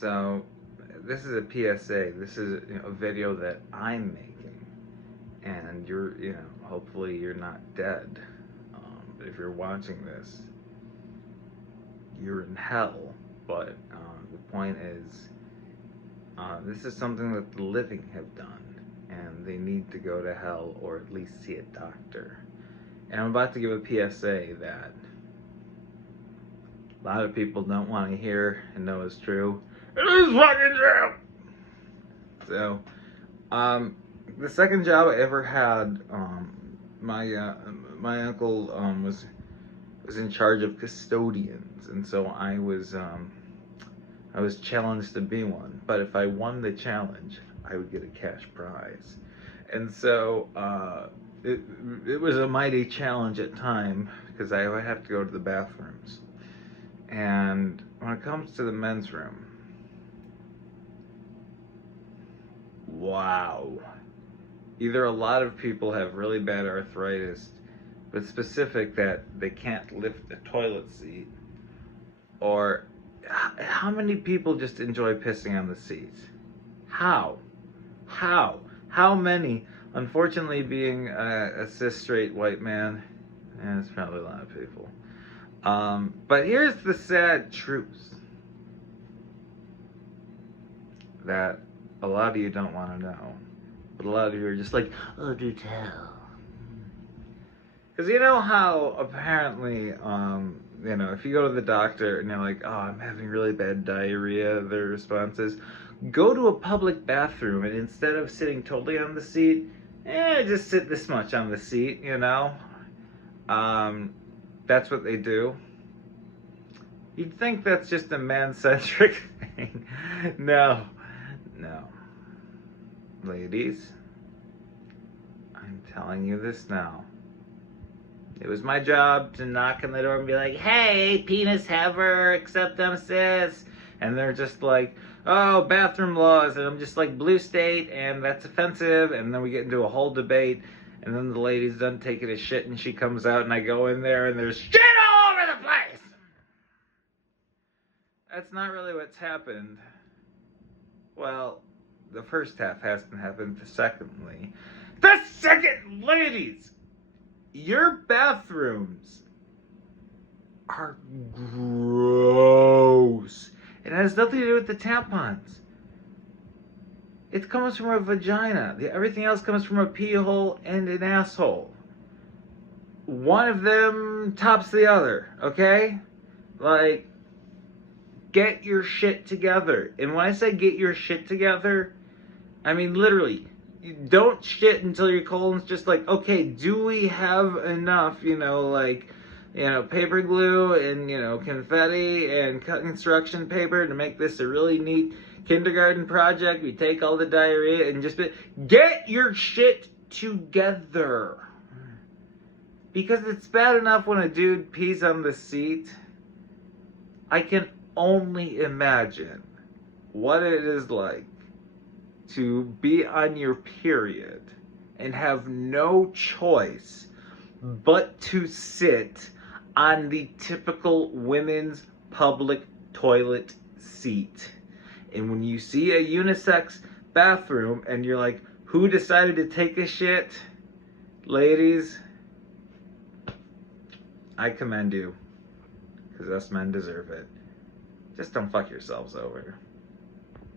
So this is a PSA. This is a video that I'm making, and hopefully you're not dead. But if you're watching this, you're in hell. But the point is, this is something that the living have done, and they need to go to hell or at least see a doctor. And I'm about to give a PSA that a lot of people don't want to hear and know is true. It is fucking true! So, the second job I ever had, my uncle was in charge of custodians, and so I was challenged to be one. But if I won the challenge, I would get a cash prize. And so it was a mighty challenge at time because I would have to go to the bathrooms. And when it comes to the men's room, wow. Either a lot of people have really bad arthritis, but specific that they can't lift the toilet seat, or how many people just enjoy pissing on the seat? How many? Unfortunately, being a cis straight white man, it's probably a lot of people. But here's the sad truth that a lot of you don't want to know, but a lot of you are just like, oh, do tell. Because you know how apparently, if you go to the doctor and you're like, oh, I'm having really bad diarrhea, their response is, go to a public bathroom and instead of sitting totally on the seat, just sit this much on the seat, That's what they do. You'd think that's just a man-centric thing. No. Ladies, I'm telling you this now. It was my job to knock on the door and be like, hey, penis haver, accept them, sis. And they're just like, oh, bathroom laws. And I'm just like, blue state, and that's offensive. And then we get into a whole debate. And then the lady's done taking a shit, and she comes out, and I go in there, and there's shit all over the place. That's not really what's happened. Well, the first half hasn't happened. Ladies, your bathrooms are gross. It has nothing to do with the tampons. It comes from a vagina. Everything else comes from a pee hole and an asshole. One of them tops the other, okay? Like, get your shit together. And when I say get your shit together, I mean literally. You don't shit until your colon's just like, okay, do we have enough, paper glue and, confetti and construction paper to make this a really neat kindergarten project? We take all the diarrhea and just get your shit together. Because it's bad enough when a dude pees on the seat. I can only imagine what it is like to be on your period and have no choice but to sit on the typical women's public toilet seat. And when you see a unisex bathroom and you're like, who decided to take a shit? Ladies, I commend you, because us men deserve it. Just don't fuck yourselves over.